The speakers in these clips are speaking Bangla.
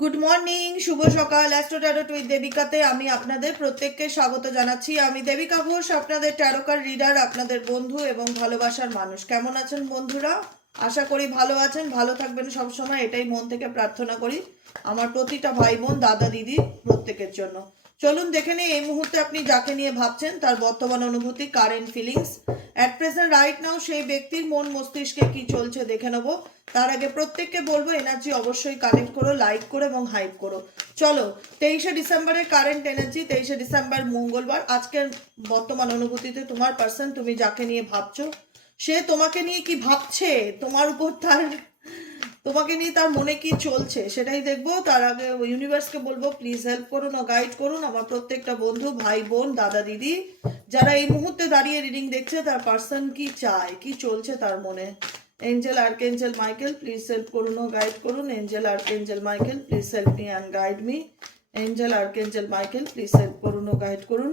গুড মর্নিং, শুভ সকাল। অ্যাস্ট্রো ট্যারোট উইথ দেবিকাতে আমি আপনাদের প্রত্যেককে স্বাগত জানাচ্ছি। আমি দেবিকা ঘোষ, আপনাদের ট্যারোকার রিডার, আপনাদের বন্ধু এবং ভালোবাসার মানুষ। কেমন আছেন বন্ধুরা? আশা করি ভালো আছেন, ভালো থাকবেন সবসময়, এটাই মন থেকে প্রার্থনা করি আমার প্রতিটা ভাই বোন, দাদা দিদি প্রত্যেকের জন্য। চলুন দেখে নিই এই মুহূর্তে আপনি যাকে নিয়ে ভাবছেন তার বর্তমান অনুভূতি, current feelings at present right now, সেই ব্যক্তির মন মস্তিষ্কে কি চলছে দেখে নেবো। তার আগে প্রত্যেককে বলবো এনার্জি অবশ্যই কানেক্ট করো, লাইক করো এবং হাইপ করো। চলো, 23শে ডিসেম্বরের কারেন্ট এনার্জি, 23শে ডিসেম্বর মঙ্গলবার। আজকের বর্তমান অনুভূতিতে তোমার পার্সন, তুমি যাকে নিয়ে ভাবছো, সে তোমাকে নিয়ে কি ভাবছে, তোমার উপর তার, তোমাকে নিয়ে তার মনে কি চলছে সেটাই দেখবো। তার আগে ইউনিভার্সকে বলবো প্লিজ হেল্প করুন ও গাইড করুন আমার প্রত্যেকটা বন্ধু, ভাই বোন, দাদা দিদি যারা এই মুহূর্তে দাঁড়িয়ে রিডিং দেখছে, তার পার্সন কি চায়, কি চলছে তার মনে। Angel archangel Michael please help করুন ও গাইড করুন। Angel archangel Michael please help me and guide me. Angel archangel Michael please help করুন ও গাইড করুন।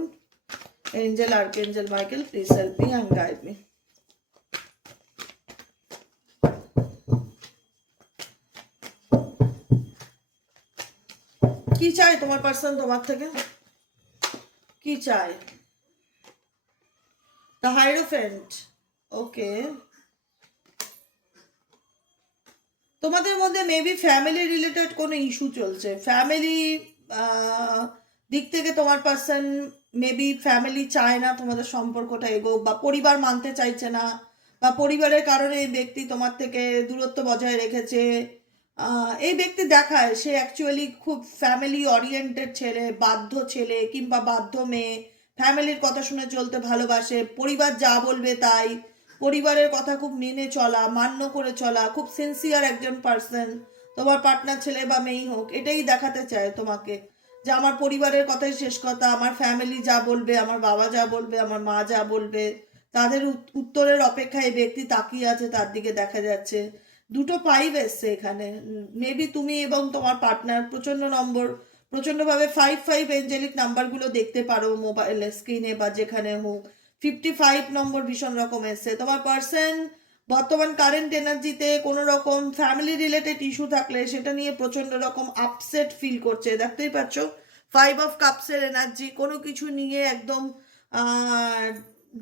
Angel archangel Michael please help me and guide me. কি চাই তোমার পার্সন তোমার থেকে, কি চাই? The hierophant. ওকে, তোমাদের মধ্যে মেবি ফ্যামিলি রিলেটেড কোনো ইস্যু চলছে। ফ্যামিলি দিক থেকে তোমার পার্সন মেবি ফ্যামিলি চায় না তোমাদের সম্পর্কটা এগোক, বা পরিবার মানতে চাইছে না, বা পরিবারের কারণে এই ব্যক্তি তোমার থেকে দূরত্ব বজায় রেখেছে। এই ব্যক্তি দেখায় সে অ্যাকচুয়ালি খুব ফ্যামিলি ওরিয়েন্টেড ছেলে, বাধ্য ছেলে কিংবা বাধ্য মেয়ে, ফ্যামিলির কথা শুনে চলতে ভালোবাসে, পরিবার যা বলবে তাই, পরিবারের কথা খুব মেনে চলা, মান্য করে চলা, খুব সিনসিয়ার একজন পার্সন। তোমার পার্টনার ছেলে বা মেয়েই হোক, এটাই দেখাতে চায় তোমাকে যে আমার পরিবারের কথাই শেষ কথা, আমার ফ্যামিলি যা বলবে, আমার বাবা যা বলবে, আমার মা যা বলবে, তাদের উত্তরের অপেক্ষায় এই ব্যক্তি তাকিয়ে আছে, তার দিকে দেখা যাচ্ছে। দুটো ফাইভ এসছে এখানে। মেবি তুমি এবং তোমার পার্টনার প্রচন্ডভাবে 5 5 এঞ্জেলিক নাম্বারগুলো দেখতে পারো মোবাইল স্ক্রিনে বা যেখানে হোক। 55 নম্বর ভীষণ রকম এসছে। তোমার পার্সন বর্তমান কারেন্ট এনার্জিতে কোনো রকম ফ্যামিলি রিলেটেড ইস্যু থাকলে সেটা নিয়ে প্রচন্ড রকম আপসেট ফিল করছে, দেখতেই পাচ্ছ। 5 অফ কাপসের এনার্জি, কোনো কিছু নিয়ে একদম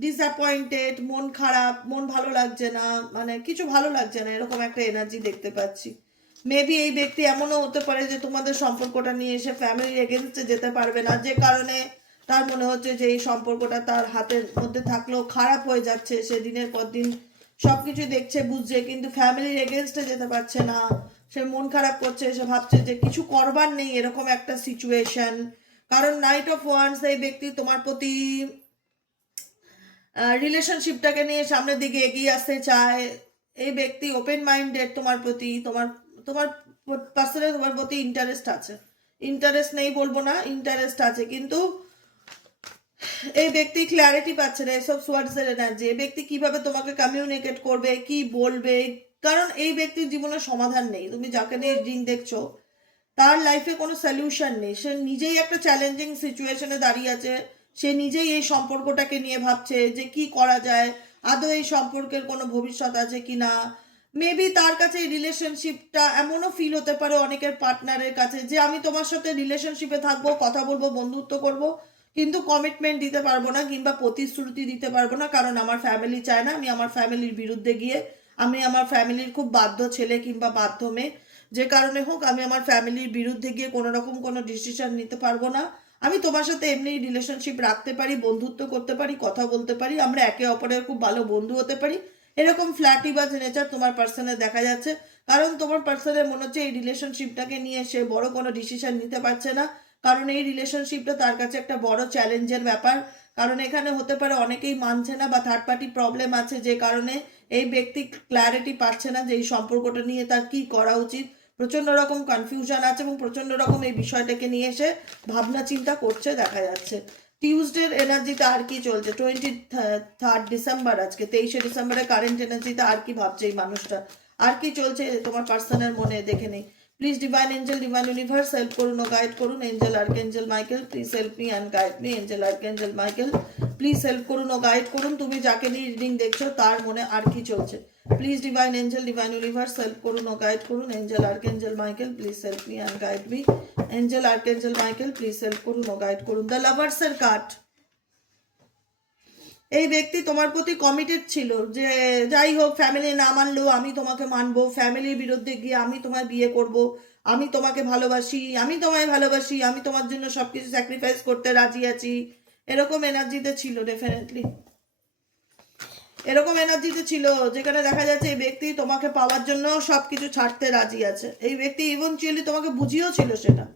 ডিসঅ্যাপয়েন্টেড, মন খারাপ, মন ভালো লাগছে না, মানে কিছু ভালো লাগছে না, এরকম একটা এনার্জি দেখতে পাচ্ছি। মেবি এই ব্যক্তি এমনও হতে পারে যে তোমাদের সম্পর্কটা নিয়ে এসে ফ্যামিলির এগেনস্টে যেতে পারবে না, যে কারণে তার মনে হচ্ছে যে এই সম্পর্কটা তার হাতের মধ্যে থাকলেও খারাপ হয়ে যাচ্ছে। সে দিনের পর দিন সবকিছু দেখছে, বুঝছে, কিন্তু ফ্যামিলির এগেনস্টে যেতে পারছে না। সে মন খারাপ করছে, সে ভাবছে যে কিছু করবার নেই, এরকম একটা সিচুয়েশন। কারণ নাইট অফ ওয়ান্স, এই ব্যক্তি তোমার প্রতি রিলেশনশিপটাকে নিয়ে সামনের দিকে এগিয়ে আসতে চায়। এই ব্যক্তি ওপেন মাইন্ডেড তোমার প্রতি, তোমার তোমার পার্সনের তোমার প্রতি ইন্টারেস্ট আছে। ইন্টারেস্ট নেই বলবো না, ইন্টারেস্ট আছে, কিন্তু এই ব্যক্তি ক্ল্যারিটি পাচ্ছে না। এসব সোয়ার্ডসের এনার্জি, এই ব্যক্তি কিভাবে তোমাকে কমিউনিকেট করবে, কি বলবে, কারণ এই ব্যক্তির জীবনে সমাধান নেই। তুমি যাকে নিয়ে রিডিং দেখছো তার লাইফে কোনো সলিউশন নেই, সে নিজেই একটা চ্যালেঞ্জিং সিচুয়েশনে দাঁড়িয়ে আছে। সে নিজেই এই সম্পর্কটাকে নিয়ে ভাবছে যে কি করা যায়, আদৌ এই সম্পর্কের কোনো ভবিষ্যৎ আছে কি না। মেবি তার কাছে এই রিলেশনশিপটা এমনও ফিল হতে পারে অনেকের পার্টনারের কাছে যে আমি তোমার সাথে রিলেশনশিপে থাকবো, কথা বলবো, বন্ধুত্ব করব, কিন্তু কমিটমেন্ট দিতে পারবো না কিংবা প্রতিশ্রুতি দিতে পারবো না, কারণ আমার ফ্যামিলি চায় না। আমি আমার ফ্যামিলির বিরুদ্ধে গিয়ে, আমি আমার ফ্যামিলির খুব বাধ্য ছেলে কিংবা বাধ্য মেয়ে, যে কারণে হোক আমি আমার ফ্যামিলির বিরুদ্ধে গিয়ে কোনো রকম কোনো ডিসিশন নিতে পারবো না। আমি তোমার সাথে এমনি রিলেশনশিপ রাখতে পারি, বন্ধুত্ব করতে পারি, কথা বলতে পারি, আমরা একে অপরের খুব ভালো বন্ধু হতে পারি, এরকম ফ্ল্যাটি বা নেচার তোমার পার্সনে দেখা যাচ্ছে। কারণ তোমার পার্সনের মনে হচ্ছে এই রিলেশনশিপটাকে নিয়ে সে বড় কোনো ডিসিশন নিতে পারছে না, কারণ এই রিলেশনশিপটা তার কাছে একটা বড় চ্যালেঞ্জের ব্যাপার। কারণ এখানে হতে পারে অনেকেই মানছে না বা থার্ড পার্টি প্রবলেম আছে, যে কারণে এই ব্যক্তি ক্ল্যারিটি পাচ্ছে না যে এই সম্পর্কটা নিয়ে তার কি করা উচিত। প্রচন্ড রকম কনফিউশন আছে এবং প্রচন্ড রকম এই বিষয়টাকে নিয়ে এসে ভাবনা চিন্তা করছে দেখা যাচ্ছে। টিউসডের এনার্জিতে আর কি চলছে 23 ডিসেম্বর, আজকে 23শে ডিসেম্বরের কারেন্ট এনার্জিতে আর কি ভাবছে এই মানুষটা, আর কি চলছে তোমার পার্সনের মনে দেখে নেই। Please divine angel, divine universe help করুন ও গাইড করুন। Angel archangel Michael please help me and guide me. Angel archangel Michael please help করুন ও গাইড করুন। তুমি যাকে নিয়ে রিডিং দেখছো তার মনে আর কি চলছে। Please divine angel, divine universe help করুন ও গাইড করুন। Angel archangel Michael please help me and guide me. Angel archangel Michael please help করুন ও গাইড করুন। দ্য লাভার্সের কার্ড। এই ব্যক্তি তোমার প্রতি কমিটেড ছিল যে যাই হোক ফ্যামিলি না মানলেও আমি তোমাকে মানবো, ফ্যামিলির বিরুদ্ধে গিয়ে আমি তোমায় বিয়ে করব, আমি তোমাকে ভালোবাসি, আমি তোমায় ভালোবাসি, আমি তোমার জন্য সবকিছু স্যাক্রিফাইস করতে রাজি আছি, এরকম এনার্জিতে ছিল ডেফিনেটলি। এরকম এনার্জিতে ছিল যেখানে দেখা যাচ্ছে এই ব্যক্তি তোমাকে পাওয়ার জন্য সবকিছু ছাড়তে রাজি আছে। এই ব্যক্তি ইভেনচুয়ালি তোমাকে বুঝিয়েও ছিল সেটা।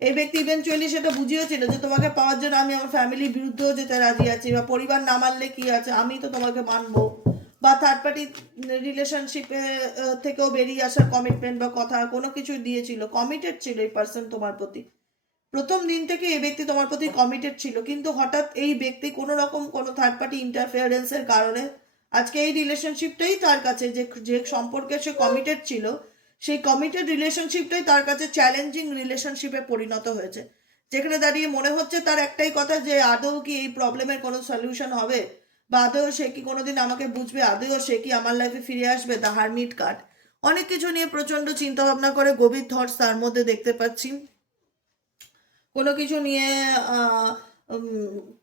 এই ব্যক্তি ইভেনচুয়ালি সেটা বুঝিয়েছিল যে তোমাকে পাওয়ার জন্য আমি আমার ফ্যামিলির বিরুদ্ধেও যেতে রাজি আছি, বা পরিবার না মানলে কি আছে, আমি তো তোমাকে মানবো, বা থার্ড পার্টি রিলেশনশিপে থেকেও বেরিয়ে আসার কমিটমেন্ট বা কথা কোনো কিছু দিয়েছিল। কমিটেড ছিল এই পার্সন তোমার প্রতি। প্রথম দিন থেকে এই ব্যক্তি তোমার প্রতি কমিটেড ছিল, কিন্তু হঠাৎ এই ব্যক্তি কোনো রকম কোনো থার্ড পার্টি ইন্টারফেয়ারেন্সের কারণে আজকে এই রিলেশনশিপটাই তার কাছে যে সম্পর্কে সে কমিটেড ছিল, সেই কমিটেড রিলেশনশিপটাই তার কাছে চ্যালেঞ্জিং রিলেশনশিপে পরিণত হয়েছে। যেখানে দাঁড়িয়ে মনে হচ্ছে তার একটাই কথা যে আদৌ কি এই প্রবলেমের কোনো সলিউশন হবে, বা আদৌ সে কি কোনোদিন আমাকে বুঝবে, আদৌ সে কি আমার লাইফে ফিরে আসবে। The hermit card. অনেক কিছু নিয়ে প্রচন্ড চিন্তা ভাবনা করে, গভীর থটস তার মধ্যে দেখতে পাচ্ছি। কোনো কিছু নিয়ে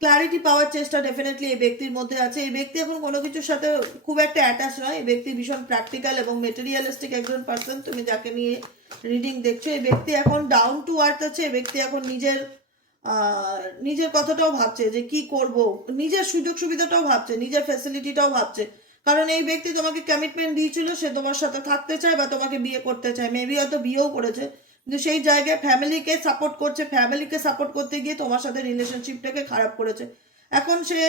ক্ল্যারিটি পাওয়ার চেষ্টা ডেফিনেটলি এই ব্যক্তির মধ্যে আছে। এই ব্যক্তি এখন কোনো কিছুর সাথে খুব একটা অ্যাটাচ নয়। এই ব্যক্তি ভীষণ প্র্যাকটিক্যাল এবং মেটেরিয়ালিস্টিক একজন পার্সন। তুমি যাকে নিয়ে রিডিং দেখছো এই ব্যক্তি এখন ডাউন টু আর্থ আছে। এই ব্যক্তি এখন নিজের কথাটাও ভাবছে যে কি করব, নিজের সুযোগ সুবিধাটাও ভাবছে, নিজের ফ্যাসিলিটিটাও ভাবছে। কারণ এই ব্যক্তি তোমাকে কমিটমেন্ট দিয়েছিল সে তোমার সাথে থাকতে চায় বা তোমাকে বিয়ে করতে চায়, মেবি হয়তো বিয়েও করেছে, কিন্তু সেই জায়গায় ফ্যামিলিকে সাপোর্ট করছে, ফ্যামিলিকে সাপোর্ট করতে গিয়ে তোমার সাথে রিলেশনশিপটাকে খারাপ করেছে। এখন সে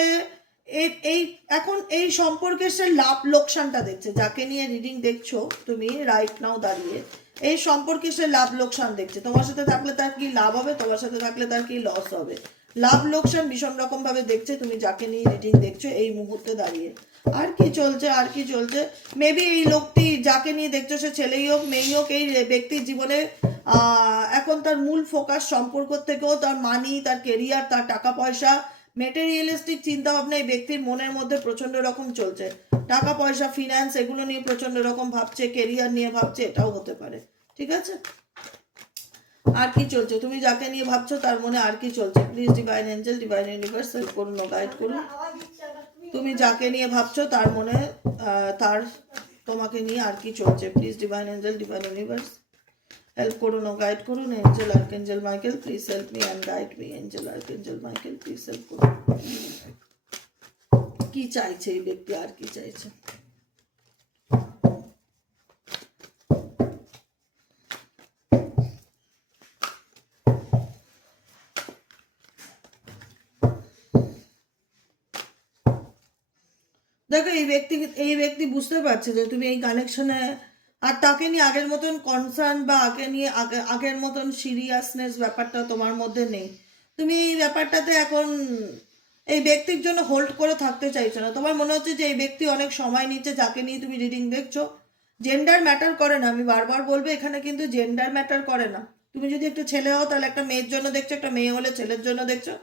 এখন এই সম্পর্কে সে লাভ লোকসানটা দেখছে। যাকে নিয়ে রিডিং দেখছো তুমি রাইট নাও দাঁড়িয়ে, এই সম্পর্কে সে লাভ লোকসান দেখছে। তোমার সাথে থাকলে তার কি লাভ হবে, তোমার সাথে থাকলে তার কি লস হবে, লাভ লোকসান ভীষণ রকম ভাবে দেখছে তুমি যাকে নিয়ে রিডিং দেখছো এই মুহূর্তে দাঁড়িয়ে। আর কি চলছে, আর কি চলছে, মেবি এই লোকটি যাকে নিয়ে দেখছো সে ছেলেই হোক মেয়েই হোক, এই ব্যক্তির জীবনে এখন তার মূল ফোকাস সম্পর্ক থেকেও তার মানি, তার কেরিয়ার, তার টাকা পয়সা, মেটেরিয়ালিস্টিক চিন্তা ভাবনা এই ব্যক্তির মনের মধ্যে প্রচন্ড রকম চলছে। টাকা পয়সা, ফিনান্স এগুলো নিয়ে প্রচন্ড রকম ভাবছে, কেরিয়ার নিয়ে ভাবছে, এটাও হতে পারে। ঠিক আছে, আর কি চলছে, তুমি যাকে নিয়ে ভাবছো তার মনে আর কি চলছে। Please divine angel, divine universe help করুন ও গাইড করুন। তুমি যাকে নিয়ে ভাবছো তার মনে তার তোমাকে নিয়ে আর কি চলছে। Please divine angel, divine universe help করুন ও গাইড করুন। Angel archangel Michael please help me and guide me. Angel archangel Michael please help করুন। কি চাইছে এই ব্যক্তি, আর কি চাইছে। দেখো এই ব্যক্তি বুঝতে পারছে যে তুমি এই কানেকশনে আর তাকে নিয়ে আগের মতন কনসার্ন বা আগের মতন সিরিয়াসনেস ব্যাপারটা তোমার মধ্যে নেই। তুমি এই ব্যাপারটাতে এখন এই ব্যক্তির জন্য হোল্ড করে থাকতে চাইছো না। তোমার মনে হচ্ছে যে এই ব্যক্তি অনেক সময় নিচ্ছে যাকে নিয়ে তুমি রিডিং দেখছো। জেন্ডার ম্যাটার করে না, আমি বারবার বলবো এখানে কিন্তু জেন্ডার ম্যাটার করে না। তুমি যদি একটা ছেলে হও তাহলে একটা মেয়ের জন্য দেখছো, একটা মেয়ে হলে ছেলের জন্য দেখছো,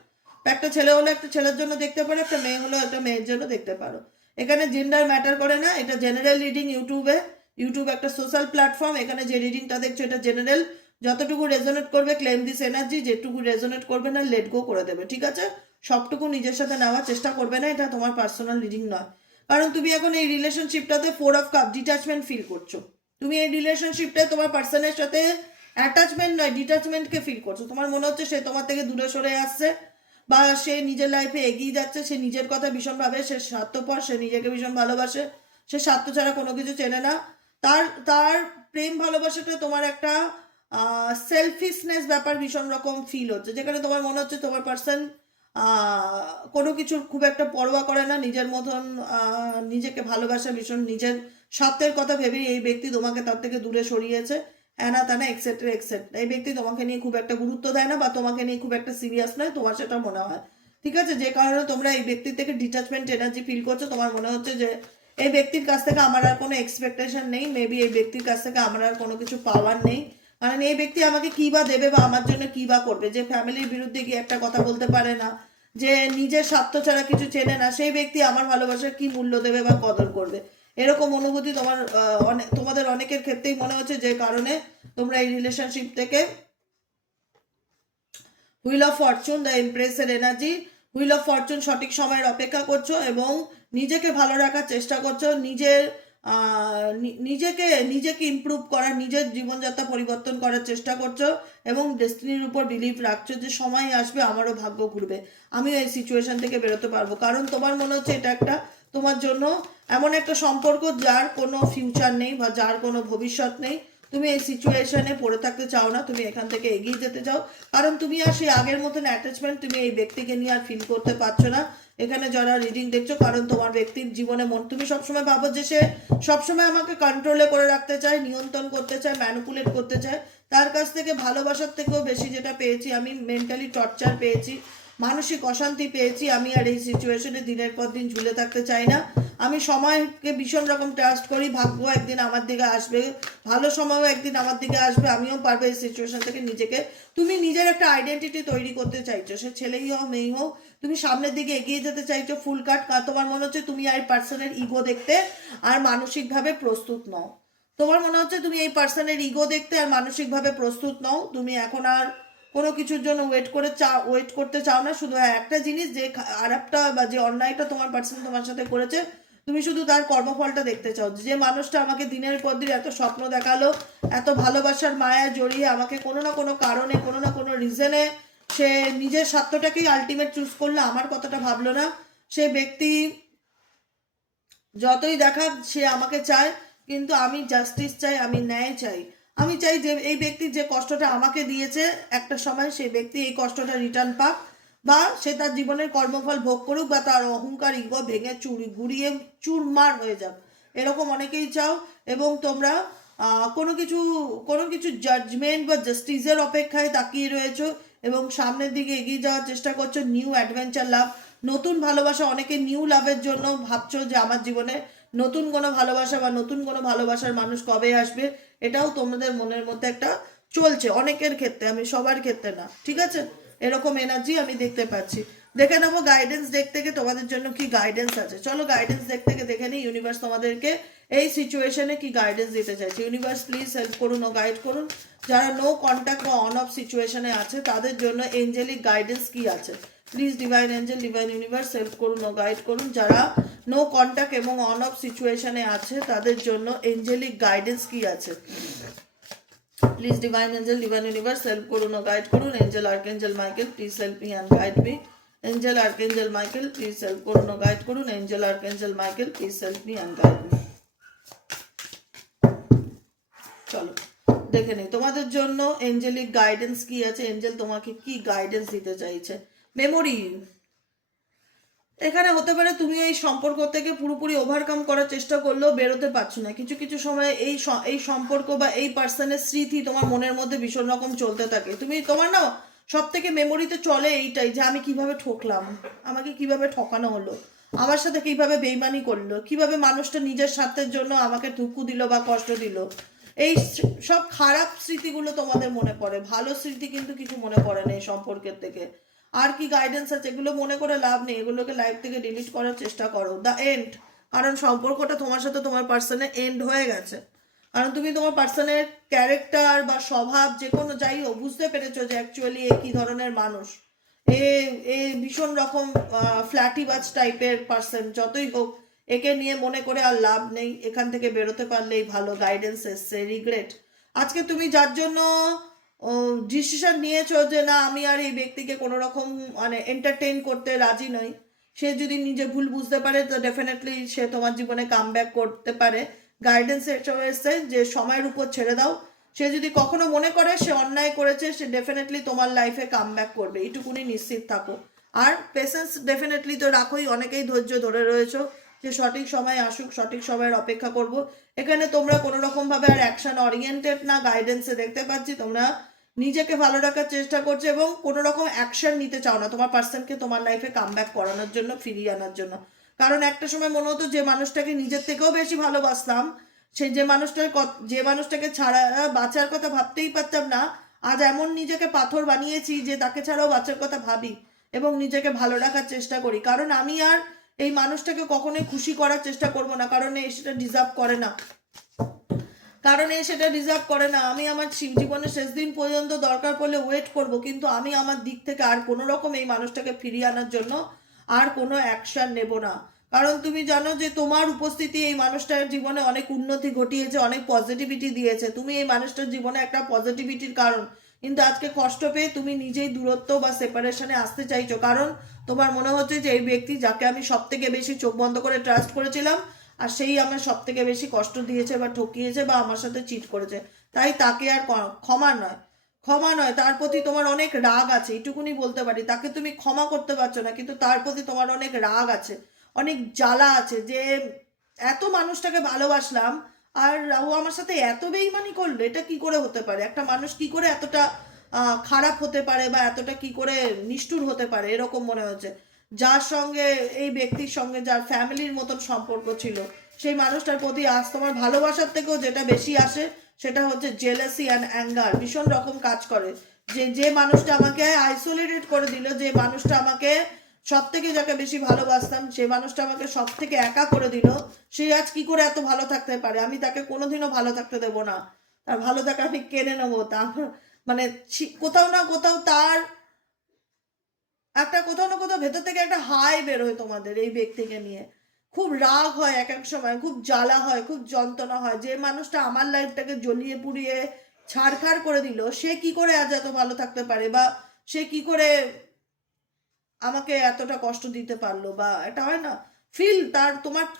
একটা ছেলে হলে একটা ছেলের জন্য দেখতে পারো, একটা মেয়ে হলে একটা মেয়ের জন্য দেখতে পারো। এখানে জেন্ডার ম্যাটার করে না। এটা জেনারেল রিডিং। ইউটিউব একটা সোশ্যাল প্ল্যাটফর্ম। এখানে যে রিডিংটা দেখছো এটা জেনারেল। যতটুকু রেজোনেট করবে ক্লেম দিস এনার্জি, যেটুকু রেজোনেট করবে না লেট গো করে দেবে। ঠিক আছে, সবটুকু নিজের সাথে নেওয়ার চেষ্টা করবে না। এটা তোমার পার্সোনাল রিডিং নয়। কারণ তুমি এখন এই রিলেশনশিপটাতে 4 অফ কাপ ডিটাচমেন্ট ফিল করছো। তুমি এই রিলেশনশিপটায় তোমার পার্সনের সাথে অ্যাটাচমেন্ট নয় ডিটাচমেন্টকে ফিল করছো। তোমার মনে হচ্ছে সে তোমার থেকে দূরে সরে আসছে, বা সে নিজের লাইফে এগিয়ে যাচ্ছে, সে নিজের কথা ভীষণ ভাবে, সে স্বার্থপর, সে নিজেকে ভীষণ ভালোবাসে, সে স্বার্থ ছাড়া কোনো কিছু চেনে না। তার তার প্রেম ভালোবাসাটা তোমার একটা সেলফিশনেস ব্যাপার ভীষণ রকম ফিল হচ্ছে, যেখানে তোমার মনে হচ্ছে তোমার পার্সন কোনো কিছুর খুব একটা পরোয়া করে না, নিজের মতন নিজেকে ভালোবাসা ভীষণ, নিজের স্বার্থের কথা ভেবেই এই ব্যক্তি তোমাকে তার থেকে দূরে সরিয়েছে। হ্যানা তানা এক্সেট্রা এক্সেট্রা। এই ব্যক্তি তোমাকে নিয়ে খুব একটা গুরুত্ব দেয় না, বা তোমাকে নিয়ে খুব একটা সিরিয়াস নয়, তোমার সেটা মনে হয়। ঠিক আছে, যে কারণে তোমরা এই ব্যক্তির থেকে ডিটাচমেন্ট এনার্জি ফিল করছো। তোমার মনে হচ্ছে যে এই ব্যক্তির কাছ থেকে আমার আর কোনো এক্সপেকটেশন নেই, মেবি এই ব্যক্তির কাছ থেকে আমার আর কোনো কিছু পাওয়ার নেই। কারণ এই ব্যক্তি আমাকে কী বা দেবে বা আমার জন্য কী বা করবে, যে ফ্যামিলির বিরুদ্ধে গিয়ে একটা কথা বলতে পারে না, যে নিজের স্বার্থ ছাড়া কিছু চেনে না, সেই ব্যক্তি আমার ভালোবাসার কি মূল্য দেবে বা কদর করবে। এরকম অনুভূতি তোমাদের অনেকের ক্ষেত্রেই মনে হচ্ছে, যে কারণে তোমরা এই রিলেশনশিপ থেকে হুইল অফ ফরচুন, দ্য এমপ্রেসের এনার্জি, হুইল অফ ফরচুন সঠিক সময়ের অপেক্ষা করছো এবং নিজেকে ভালো রাখার চেষ্টা করছো, নিজেকে ইমপ্রুভ করার, নিজের জীবনযাত্রা পরিবর্তন করার চেষ্টা করছো এবং ডেস্টিনির উপর বিলিভ রাখছো যে সময় আসবে আমারও ভাগ্য ঘুরবে, আমিও এই সিচুয়েশন থেকে বেরোতে পারবো। কারণ তোমার মনে হচ্ছে এটা একটা তোমার জন্য এমন একটা সম্পর্ক যার কোনো ফিউচার নেই বা যার কোনো ভবিষ্যৎ নেই। তুমি এই সিচুয়েশনে পড়ে থাকতে চাও না, তুমি এখান থেকে এগিয়ে যেতে চাও। কারণ তুমি আর সেই আগের মতন অ্যাটাচমেন্ট তুমি এই ব্যক্তিকে নিয়ে আর ফিল করতে পারছো না এখানে যারা রিডিং দেখছো। কারণ তোমার ব্যক্তির জীবনে তুমি সবসময় ভাবো যে সে সবসময় আমাকে কন্ট্রোলে করে রাখতে চায়, নিয়ন্ত্রণ করতে চায়, ম্যানিপুলেট করতে চায়। তার কাছ থেকে ভালোবাসার থেকেও বেশি যেটা পেয়েছি আমি, মেন্টালি টর্চার পেয়েছি, মানসিক অশান্তি পেয়েছি। আমি আর এই সিচুয়েশনে দিনের পর দিন ঝুলে থাকতে চাই না। আমি সময়কে ভীষণ রকম ট্রাস্ট করি, ভাগ্য একদিন আমার দিকে আসবে, ভালো সময়ও একদিন আমার দিকে আসবে, আমিও পারবো এই সিচুয়েশন থেকে নিজেকে। তুমি নিজের একটা আইডেন্টিটি তৈরি করতে চাইছো, সে ছেলেই হোক মেয়েই হোক, তুমি সামনের দিকে এগিয়ে যেতে চাইছো ফুল কাট। তোমার মনে হচ্ছে তুমি আর পার্সনের ইগো দেখতে আর মানসিকভাবে প্রস্তুত নও। তোমার মনে হচ্ছে তুমি এই পার্সনের ইগো দেখতে আর মানসিকভাবে প্রস্তুত নও। তুমি এখন আর কোনো কিছুর জন্য ওয়েট করতে চাও না। শুধু একটা জিনিস, যে খারাপটা বা যে অন্যায়টা তোমার পার্সন তোমার সাথে করেছে, তুমি শুধু তার কর্মফলটা দেখতে চাও। যে মানুষটা আমাকে দিনের পর দিন এত স্বপ্ন দেখালো, এত ভালোবাসার মায়া জড়িয়ে আমাকে কোনো না কোনো কারণে, কোনো না কোনো রিজনে সে নিজের স্বার্থটাকেই আলটিমেট চুজ করলো, আমার কথাটা ভাবলো না। সে ব্যক্তি যতই দেখাক সে আমাকে চায়, কিন্তু আমি জাস্টিস চাই, আমি ন্যায় চাই। আমি চাই যে এই ব্যক্তির যে কষ্টটা আমাকে দিয়েছে একটা সময় সেই ব্যক্তি এই কষ্টটা রিটার্ন পাক, বা সে তার জীবনের কর্মফল ভোগ করুক, বা তার অহংকার ইগো ভেঙে গুড়িয়ে চুরমার হয়ে যাক, এরকম অনেকেই চাও। এবং তোমরা কোনো কিছু জাজমেন্ট বা জাস্টিসের অপেক্ষায় তাকিয়ে রয়েছো এবং সামনের দিকে এগিয়ে যাওয়ার চেষ্টা করছো। নিউ অ্যাডভেঞ্চার লাভ, নতুন ভালোবাসা, অনেকে নিউ লাভের জন্য ভাবছো যে আমার জীবনে নতুন কোনো ভালোবাসা বা নতুন কোনো ভালোবাসার মানুষ কবে আসবে, এটাও তোমাদের মনের মধ্যে একটা চলছে অনেকের ক্ষেত্রে, আমি সবার ক্ষেত্রে না, ঠিক আছে? এরকম এনার্জি আমি দেখতে পাচ্ছি। দেখে নেবো গাইডেন্স দেখ থেকে তোমাদের জন্য কি গাইডেন্স আছে। চলো গাইডেন্স দেখ থেকে দেখে নিই ইউনিভার্স তোমাদেরকে এই সিচুয়েশনে কি গাইডেন্স দিতে চাইছে। ইউনিভার্স প্লিজ হেল্প করুন ও গাইড করুন। যারা নো কন্ট্যাক্ট বা অন অফ সিচুয়েশনে আছে তাদের জন্য এঞ্জেলিক গাইডেন্স কি আছে। Please divine angel, divine universe help করুন ও গাইড করুন। যারা নো কন্ট্যাক্ট এবং অন অফ সিচুয়েশনে আছে তাদের জন্য এঞ্জেলিক গাইডেন্স কি আছে। Please divine angel, divine universe help করুন ও গাইড করুন। Angel archangel Michael please help me and guide me. Angel archangel Michael please help করুন ও গাইড করুন। Angel archangel Michael please help me and guide me. চলো দেখে নেই তোমাদের জন্য এঞ্জেলিক গাইডেন্স কি আছে। এঞ্জেল তোমাকে কি গাইডেন্স দিতে চাইছে। মেমোরি, এখানে হতে পারে তুমি এই সম্পর্ক থেকে পুরোপুরি ওভারকাম করার চেষ্টা করলেও বেরোতে পারছো না। কিছু কিছু সময় এই সম্পর্ক বা এই পার্সনের স্মৃতি তোমার মনের মধ্যে ভীষণ রকম চলতে থাকে। তোমার না সব থেকে মেমোরিতে চলে এইটাই, যে আমি কিভাবে ঠকলাম, আমাকে কিভাবে ঠকানো হলো, আমার সাথে কিভাবে বেইমানি করলো, কিভাবে মানুষটা নিজের স্বার্থের জন্য আমাকে দুঃখ দিল বা কষ্ট দিল। এই সব খারাপ স্মৃতিগুলো তোমাদের মনে পড়ে, ভালো স্মৃতি কিন্তু কিছু মনে পড়ে না এই সম্পর্কের থেকে। আর কি গাইডেন্স আছে, এগুলো মনে করে লাভ নেই, এগুলোকে লাইফ থেকে ডিলিট করার চেষ্টা করো। দ্য এন্ড, কারণ সম্পর্কটা তোমার সাথে তোমার পার্সনের এন্ড হয়ে গেছে। কারণ তুমি তোমার পার্সনের ক্যারেক্টার বা স্বভাব যে কোনো যাই হোক বুঝতে পেরেছো যে অ্যাকচুয়ালি এ কী ধরনের মানুষ। এ এ ভীষণ রকম ফ্ল্যাটিবাজ টাইপের পার্সন। যতই হোক একে নিয়ে মনে করে আর লাভ নেই, এখান থেকে বেরোতে পারলেই ভালো। গাইডেন্স এসছে রিগ্রেট। আজকে তুমি যার জন্য ডিসিশন নিয়েছো যে না আমি আর এই ব্যক্তিকে কোনো রকম মানে এন্টারটেইন করতে রাজি নই, সে যদি নিজে ভুল বুঝতে পারে তো ডেফিনেটলি সে তোমার জীবনে কাম ব্যাক করতে পারে। গাইডেন্স এসছে যে সময়ের উপর ছেড়ে দাও। সে যদি কখনো মনে করে সে অন্যায় করেছে, সে ডেফিনেটলি তোমার লাইফে কাম ব্যাক করবে, এইটুকুনি নিশ্চিত থাকো। আর পেশেন্স ডেফিনেটলি তো রাখোই, অনেকেই ধৈর্য ধরে রয়েছো যে সঠিক সময় আসুক, সঠিক সময়ের অপেক্ষা করব। এখানে তোমরা কোনো রকমভাবে আর অ্যাকশন ওরিয়েন্টেড না, গাইডেন্সে দেখতে পাচ্ছি তোমরা নিজেকে ভালো রাখার চেষ্টা করছো এবং কোনো রকম অ্যাকশন নিতে চাও না তোমার পার্সনকে তোমার লাইফে কাম ব্যাক করানোর জন্য, ফিরিয়ে আনার জন্য। কারণ একটা সময় মনে হতো যে মানুষটাকে নিজের থেকেও বেশি ভালোবাসতাম, যে মানুষটাকে ছাড়া বাঁচার কথা ভাবতেই পারতাম না, আজ এমন নিজেকে পাথর বানিয়েছি যে তাকে ছাড়াও বাঁচার কথা ভাবি। এবং নিজেকে ভালো রাখার চেষ্টা করি, কারণ আমি আর এই মানুষটাকে কখনোই খুশি করার চেষ্টা করব না, কারণ এ সেটা ডিজার্ভ করে না, আমি আমার জীবনের শেষ দিন পর্যন্ত দরকার পড়লে ওয়েট করব, কিন্তু আমি আমার দিক থেকে আর কোনো রকম এই মানুষটাকে ফিরিয়ে আনার জন্য আর কোনো অ্যাকশন নেব না। কারণ তুমি জানো যে তোমার উপস্থিতি এই মানুষটার জীবনে অনেক উন্নতি ঘটিয়েছে, অনেক পজিটিভিটি দিয়েছে, তুমি এই মানুষটার জীবনে একটা পজিটিভিটির কারণ, কিন্তু আজকে কষ্ট পেয়ে তুমি নিজেই দূরত্ব বা সেপারেশনে আসতে চাইছো, কারণ তোমার মনে হচ্ছে যে এই ব্যক্তি যাকে আমি সব থেকে বেশি চোখ বন্ধ করে ট্রাস্ট করেছিলাম আর সেই আমার সব থেকে বেশি কষ্ট দিয়েছে বা ঠকিয়েছে বা আমার সাথে চিট করেছে, তাই তাকে আর ক্ষমা নয়, তার প্রতি তোমার অনেক রাগ আছে, এইটুকুনি বলতে পারি। তাকে তুমি ক্ষমা করতে পারছো না, কিন্তু তার প্রতি তোমার অনেক রাগ আছে, অনেক জ্বালা আছে যে এত মানুষটাকে ভালোবাসলাম আর ও আমার সাথে এত বেইমানি করলো, এটা কি করে হতে পারে? একটা মানুষ কি করে এতটা খারাপ হতে পারে বা এতটা কি করে নিষ্ঠুর হতে পারে, এরকম মনে হচ্ছে। যার সঙ্গে এই ব্যক্তির সঙ্গে যার ফ্যামিলির মতন সম্পর্ক ছিল, সেই মানুষটার প্রতি আজ তোমার ভালোবাসার থেকেও যেটা বেশি আসে সেটা হচ্ছে জেলাসি অ্যান্ড অ্যাঙ্গার, ভীষণ রকম কাজ করে। যে মানুষটা আমাকে আইসোলেটেড করে দিল, যে মানুষটা আমাকে সব থেকে যাকে বেশি ভালোবাসতাম, যে মানুষটা আমাকে সব থেকে একা করে দিল, সে আজ কি করে এত ভালো থাকতে পারে? আমি তাকে কোনোদিনও ভালো থাকতে দেব না, তার ভালো থাকা আমি কেড়ে নেবো। তা মানে কোথাও না কোথাও তার কোথাও না কোথাও ভেতর থেকে একটা হাই বেরোয় তোমাদের এই ব্যক্তিকে নিয়ে, খুব রাগ হয়, এক এক সময় খুব জ্বালা হয়, খুব যন্ত্রণা হয়। যে মানুষটা আমার লাইফটাকে জ্বলিয়ে পুড়িয়ে ছাড়খাড় করে দিল, সে কি করে আজ এত ভালো থাকতে পারে, বা সে কি করে আমাকে এতটা কষ্ট দিতে পারলো, বা এটা হয় না ফিল তার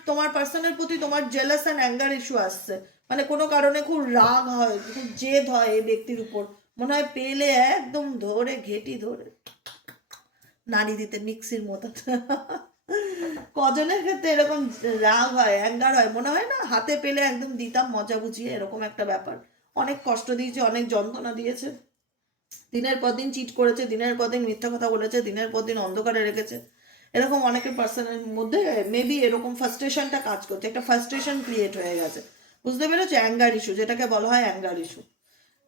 তোমার পার্সনের প্রতি তোমার জেলাস অ্যান্ড অ্যাঙ্গার ইস্যু আসছে, মানে কোনো কারণে খুব রাগ হয়, খুব জেদ হয় এই ব্যক্তির উপর, মনে হয় পেলে একদম ধরে ঘেটি ধরে নাড়ি দিতে মিক্সির মতো। কজনের ক্ষেত্রে এরকম রাগ হয়, অ্যাঙ্গার হয়, মনে হয় না হাতে পেলে একদম দিতাম মজা বুঝিয়ে, এরকম একটা ব্যাপার। অনেক কষ্ট দিয়েছে, অনেক যন্ত্রণা দিয়েছে, দিনের পর দিন চিট করেছে, দিনের পর দিন মিথ্যা কথা বলেছে, দিনের পর দিন অন্ধকারে রেখেছে। এরকম অনেকের পার্সনের মধ্যে মেবি এরকম ফার্স্ট্রেশনটা কাজ করছে, একটা ফার্স্ট্রেশন ক্রিয়েট হয়ে গেছে, বুঝতে পেরেছো? অ্যাঙ্গার ইস্যু, যেটাকে বলা হয় অ্যাঙ্গার ইস্যু,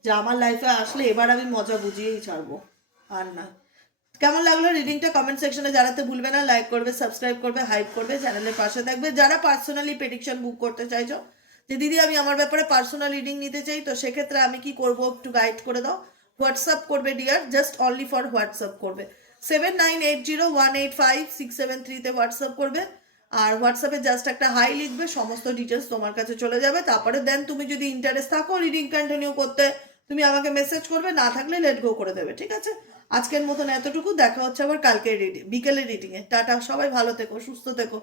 যে আমার লাইফে আসলে এবার আমি মজা বুঝিয়েই ছাড়বো, আর না। কেমন লাগলো রিডিংটা কমেন্ট সেকশনে জানাতে ভুলবে না, লাইক করবে, সাবস্ক্রাইব করবে, হাইপ করবে, চ্যানেলের পাশে থাকবে। যারা পার্সোনালি প্রেডিকশন বুক করতে চাইছো, যে দিদি আমি আমার ব্যাপারে পার্সোনাল রিডিং নিতে চাই, তো সেক্ষেত্রে আমি কি করব একটু গাইড করে দাও। হোয়াটসঅ্যাপ করবে dear, just only for WhatsApp করবে, 7980185673 হোয়াটসঅ্যাপ করবে। আর হোয়াটসঅ্যাপে জাস্ট একটা হাই লিখবে, সমস্ত ডিটেলস তোমার কাছে চলে যাবে। তারপরে দেন তুমি যদি ইন্টারেস্ট থাকো রিডিং কন্টিনিউ করতে, তুমি আমাকে মেসেজ করবে, না থাকলে লেট গো করে দেবে, ঠিক আছে? আজকের মতন এতটুকু, দেখা হচ্ছে আবার কালকে বিকেলের রিডিংয়ে। টাটা, সবাই ভালো থেকো, সুস্থ থেকো।